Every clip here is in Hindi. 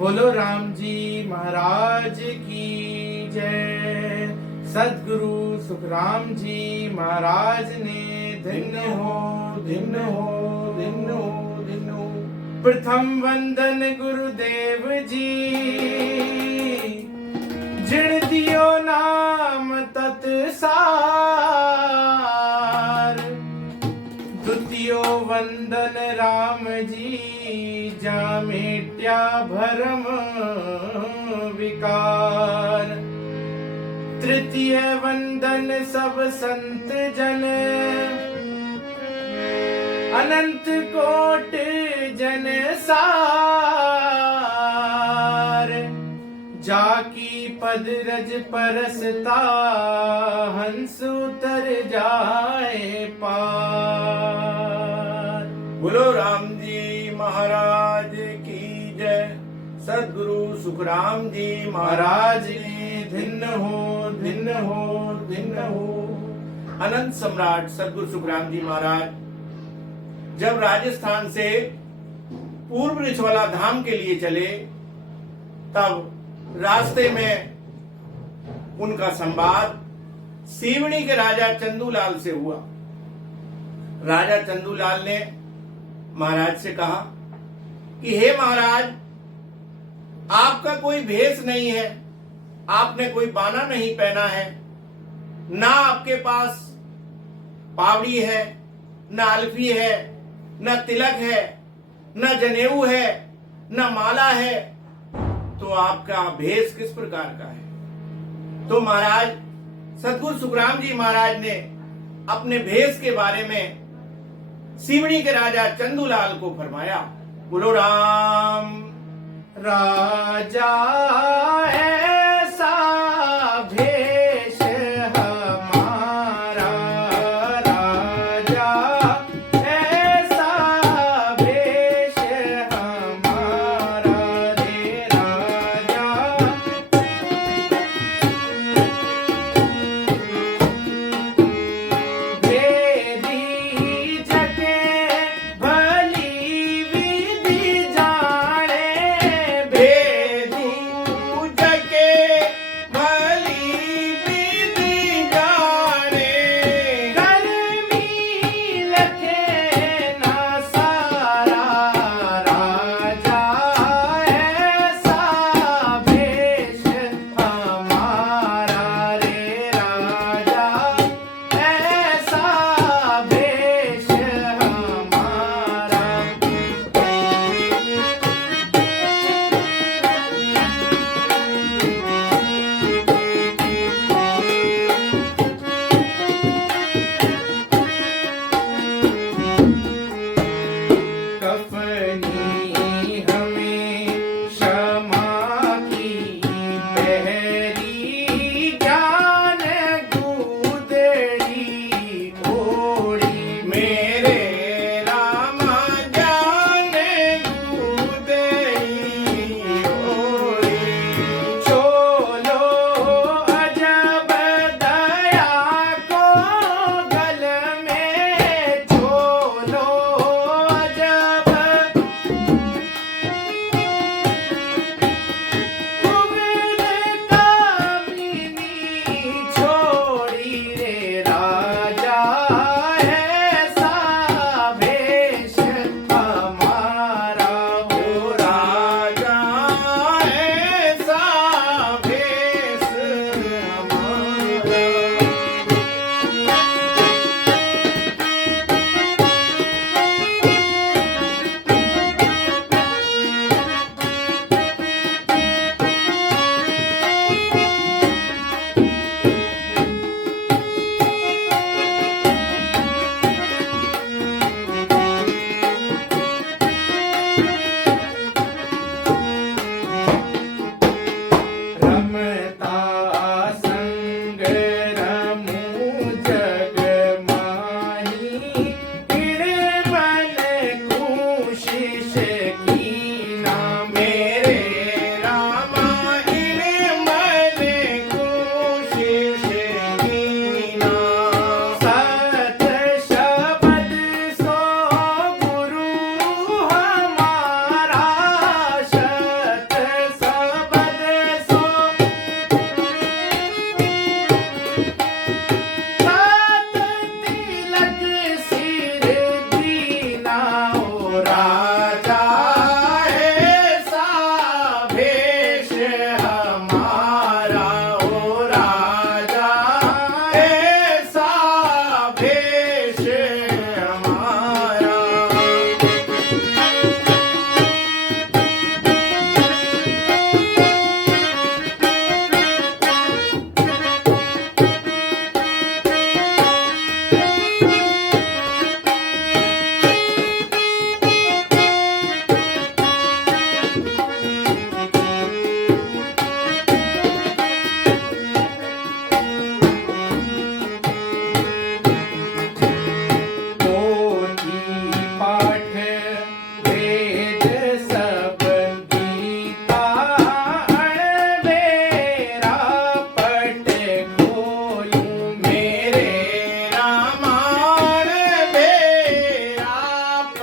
बोलो राम जी महाराज की जय। सदगुरु सुखराम जी महाराज ने धन्य हो धन्य हो धन्य हो धन्य हो। प्रथम वंदन गुरुदेव जी, जिण दियो नाम तत्सार। द्वितीयो वंदन राम जी, जा मेट्या भरम विकार। तृतीय वंदन सब संत जन, अनंत कोट जन सार। जाकी पद रज परसता, हंस उतर जाए पार। बोलो राम जी महाराज की जय। सदगुरु सुखराम जी महाराज ने धिन्न हो धिन्न हो धिन्न हो। अनंत सम्राट सदगुरु सुखराम जी महाराज जब राजस्थान से पूर्व रिछवाला धाम के लिए चले, तब रास्ते में उनका संवाद सीवनी के राजा चंदूलाल से हुआ। राजा चंदूलाल ने महाराज से कहा कि हे महाराज, आपका कोई भेष नहीं है, आपने कोई बाना नहीं पहना है, ना आपके पास पावड़ी है, ना अलफी है, ना तिलक है, ना जनेऊ है, ना माला है, तो आपका भेष किस प्रकार का है? तो महाराज सदगुरु सुखराम जी महाराज ने अपने भेष के बारे में सीवनी के राजा चंदूलाल को फरमाया। बोलो राम। राजा ऐसा भेष हमारा, राजा ऐसा भेष हमारा रे राजा। भेदी जगे भली विधि जाने, भेदी जगे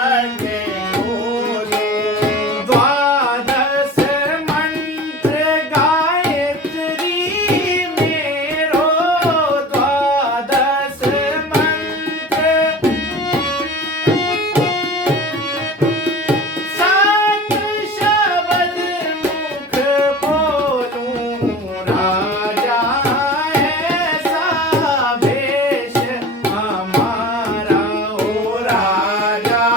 बटे बोले। द्वादश मंत्र गायत्री मेरो, द्वादश मंत्र सात शब्द मुख बोलूं, राजा ऐसा भेष हमारा, ओ राजा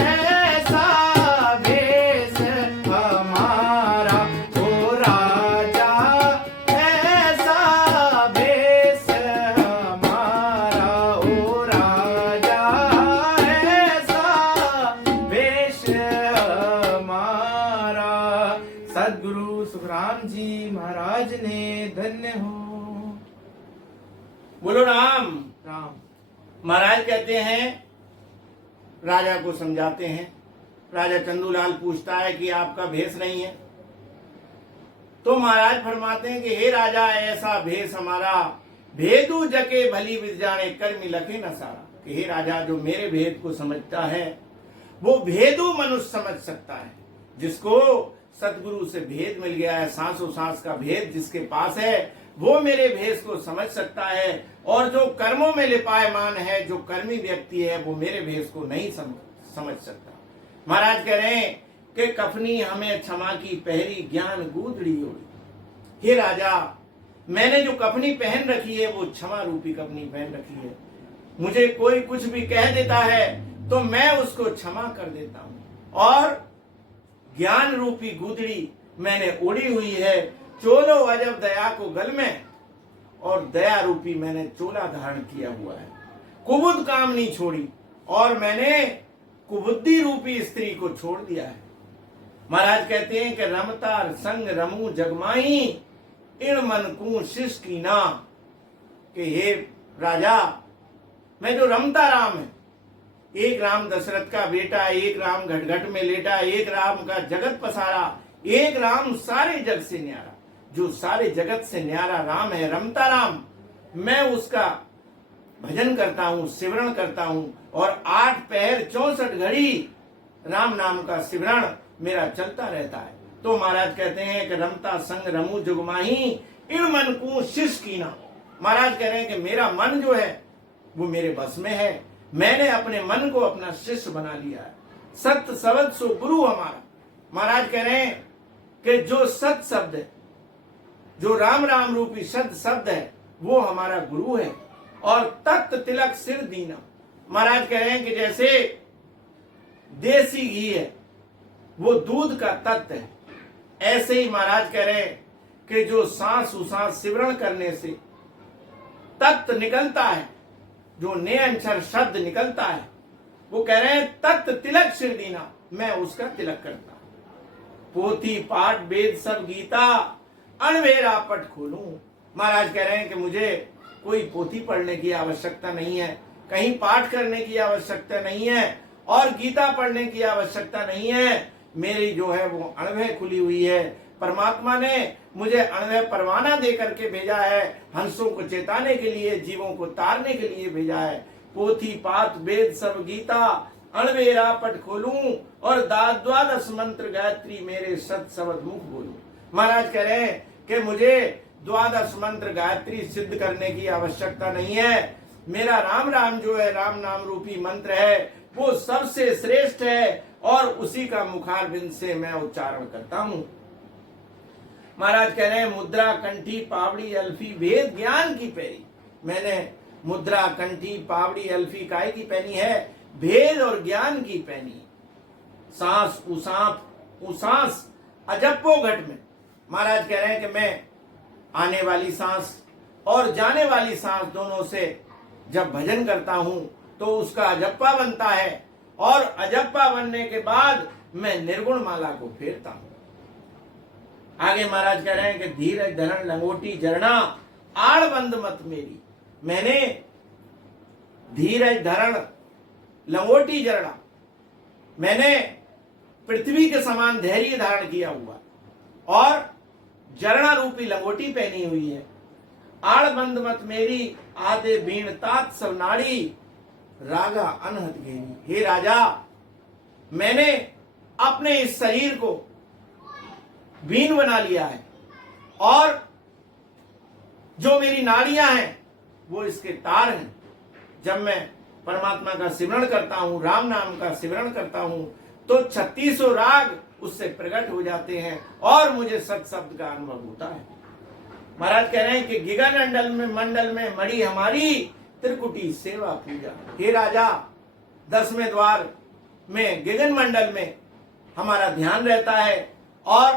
ऐसा भेष हमारा ओ राजा, ऐसा भेष हमारा ओ राजा, ऐसा भेष हमारा। सद्गुरु सुखराम जी महाराज ने धन्य हो। बोलो राम। राम। महाराज कहते हैं, राजा को समझाते हैं। राजा चंदूलाल पूछता है कि आपका भेष नहीं है। तो महाराज फरमाते हैं कि हे राजा, ऐसा भेष हमारा, भेदू जके भली विद जाने कर्मी लखे न सारा। कि हे राजा, जो मेरे भेद को समझता है वो भेदू मनुष्य समझ सकता है। जिसको सतगुरु से भेद मिल गया है, सांसों सांस का भेद जिसके पास है, वो मेरे भेष को समझ सकता है। और जो कर्मों में लिपायमान है, जो कर्मी व्यक्ति है, वो मेरे भेष को नहीं समझ सकता। महाराज कह रहे हैं कि कफनी हमें क्षमा की पहरी, ज्ञान गूदड़ी ओढ़ी। हे राजा, मैंने जो कफनी पहन रखी है वो क्षमा रूपी कफनी पहन रखी है। मुझे कोई कुछ भी कह देता है तो मैं उसको क्षमा कर देता हूं। और ज्ञान रूपी गुदड़ी मैंने ओढ़ी हुई है। चोलो अजब दया को गल में, और दया रूपी मैंने चोला धारण किया हुआ है। कुबुद काम नहीं छोड़ी, और मैंने कुबुद्धि रूपी स्त्री को छोड़ दिया है। महाराज कहते हैं कि रमतार संग रमू जगमाई, इण मन कू शिष की ना। कि हे राजा, मैं जो रमता राम है, एक राम दशरथ का बेटा, एक राम घट में लेटा, एक राम का जगत पसारा, एक राम सारे जग से न्यारा। जो सारे जगत से न्यारा राम है, रमता राम, मैं उसका भजन करता हूं, सिमरण करता हूं। और 8 पहर 64 घड़ी राम नाम का सिमरण मेरा चलता रहता है। तो महाराज कहते हैं कि रमता संग रमू जुगमाही, इन मन को शिष कीना। महाराज कह रहे हैं कि मेरा मन जो है वो मेरे बस में है। मैंने अपने मन को अपना शिष्य बना लिया है। सत्य शब्द सो गुरु हमारा। महाराज कह रहे हैं कि जो सत्य शब्द है, जो राम राम रूपी सत्य शब्द है, वो हमारा गुरु है। और तत्त तिलक सिर दीना। महाराज कह रहे हैं कि जैसे देसी घी है वो दूध का तत्व है, ऐसे ही महाराज कह रहे हैं कि जो सांस उसांस सिमरण करने से तत्व निकलता है, जो नियंचर शब्द निकलता है, वो कह रहे हैं तत्व तिलक सिर दीना, मैं उसका तिलक करता। पोथी पाठ वेद सब गीता, अनवेरा पट खोलूं। महाराज कह रहे हैं कि मुझे कोई पोथी पढ़ने की आवश्यकता नहीं है, कहीं पाठ करने की आवश्यकता नहीं है, और गीता पढ़ने की आवश्यकता नहीं है। मेरी जो है वो अणभय खुली हुई है। परमात्मा ने मुझे अणभय परवाना दे करके भेजा है, हंसों को चेताने के लिए, जीवों को तारने के लिए भेजा है। पोथी पाठ वेद सब गीता, अणवेरा पट खोलूं, और द्वादश मंत्र गायत्री मेरे सत शब्द मुख बोलूं। महाराज कह रहे हैं कि मुझे द्वादश मंत्र गायत्री सिद्ध करने की आवश्यकता नहीं है। मेरा राम राम जो है, राम नाम रूपी मंत्र है, वो सबसे श्रेष्ठ है, और उसी का मुखारबिंद से मैं उच्चारण करता हूं। महाराज कह रहे हैं मुद्रा कंठी पावड़ी अल्फी वेद ज्ञान की पहनी। मैंने मुद्रा कंठी पावड़ी अल्फी काय की पहनी है? भेद और ज्ञान की पहनी। सांस उसाप उसास अजप्पो घट में। महाराज कह रहे हैं कि मैं आने वाली सांस और जाने वाली सांस दोनों से जब भजन करता हूं तो उसका अजप्पा बनता है, और अजप्पा बनने के बाद मैं निर्गुण माला को फेरता हूं। आगे महाराज कह रहे हैं कि धीरज धरण लंगोटी जरना आड़ बंद मत मेरी। मैंने धीरज धरण लंगोटी जरना, मैंने पृथ्वी के समान धैर्य धारण किया हुआ, और जरणा रूपी लंगोटी पहनी हुई है। आड़ बंद मत मेरी आधे बीण तात सब नाड़ी, रागा अनहद घेरी। हे राजा, मैंने अपने इस शरीर को बीन बना लिया है, और जो मेरी नाड़ियां हैं वो इसके तार हैं। जब मैं परमात्मा का सिमरण करता हूं, राम नाम का सिमरण करता हूं, तो 3600 राग उससे प्रकट हो जाते हैं, और मुझे सत शब्द का अनुभव होता है। महाराज कह रहे हैं कि गिगा मंडल में मड़ी हमारी त्रिकुटी सेवा पूजा। हे राजा, 10वें द्वार में गिगन मंडल में हमारा ध्यान रहता है और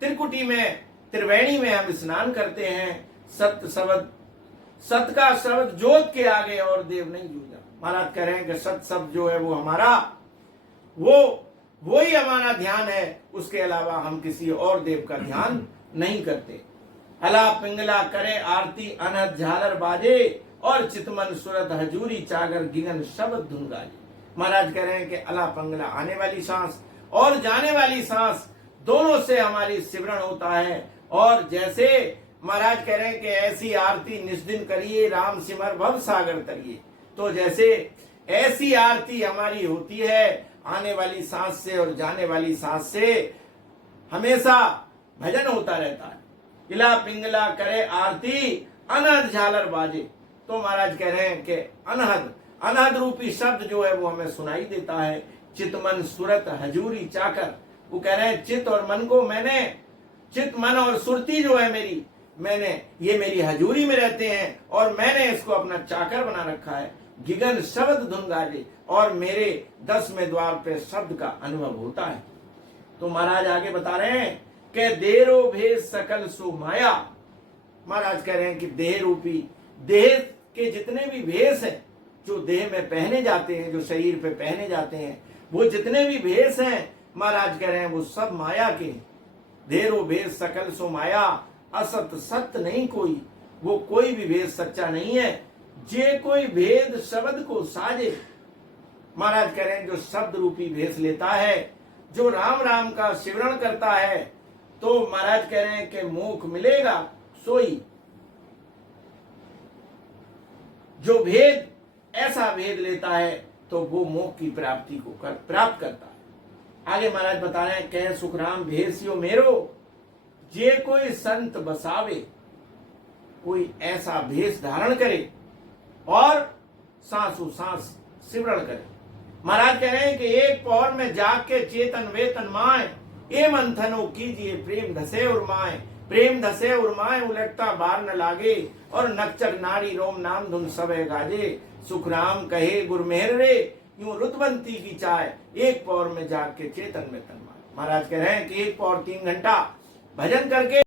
त्रिकुटी में त्रिवेणी में हम स्नान करते हैं। सत्य शब्द, सत का शब्द जोत के आगे और देव नहीं जूझा। महाराज कह रहे हैं कि सत शब्द जो है वो हमारा वो ही हमारा ध्यान है, उसके अलावा हम किसी और देव का ध्यान नहीं करते। अला पिंगला करे आरती अनहद झालर बाजे और चितमन सुरत हजूरी चागर गिगन शब्द धुन गाजे। महाराज कह रहे हैं कि अला पिंगला आने वाली सांस और जाने वाली सांस दोनों से हमारी सिमरण होता है। और जैसे महाराज कह रहे हैं कि ऐसी आरती निस्दिन करिए राम सिमर भव सागर तरिए, तो जैसे ऐसी आरती हमारी होती है आने वाली सांस से और जाने वाली सांस से, हमेशा भजन होता रहता है। इला पिंगला करे आरती अनहद झालर बाजे। तो महाराज कह रहे हैं कि अनहद रूपी शब्द जो है वो हमें सुनाई देता है। चितमन सुरत हजूरी चाकर, वो कह रहे हैं चित और मन को मैंने, चित मन और सुरती जो है ये मेरी हजूरी में रहते हैं और मैंने इसको अपना चाकर बना रखा है। गिगन शब्द धुन गाजे, और मेरे 10वें द्वार पे शब्द का अनुभव होता है। तो महाराज आगे बता रहे हैं कि देरो भेद सकल सु माया। महाराज कह रहे हैं कि देह रूपी, देह के जितने भी भेष हैं जो देह में पहने जाते हैं, जो शरीर पे पहने जाते हैं, वो जितने भी भेष हैं महाराज कह रहे हैं वो सब माया के। देरो भेद सकल सु माया, असत सत्य नहीं कोई, वो कोई भी भेद सच्चा नहीं है। जे कोई भेद शब्द को साजे। महाराज कह रहे हैं जो शब्द रूपी भेष लेता है, जो राम राम का सिमरण करता है, तो महाराज कह रहे हैं कि मोक्ष मिलेगा सोई। जो भेद, ऐसा भेद लेता है तो वो मोक्ष की प्राप्ति को प्राप्त करता है। आगे महाराज बता रहे हैं कह सुखराम भेषियो मेरो, जे कोई संत बसावे। कोई ऐसा भेष धारण करे और सांसों सांस सिमरण करे। महाराज कह रहे हैं कि एक पौर में जाग के चेतन वेतन माए, ए मंथनो कीजिए प्रेम धसे उर्माए। प्रेम धसे उर्माए उलटता बार न लागे, और नक्चर नारी रोम नाम धुन सबे गाजे। सुखराम कहे गुर मेहर रे, यूं रुतबंती की चाय, एक पौर में जाग के चेतन वेतन माए। महाराज कह रहे हैं कि एक पौर 3 घंटा भजन करके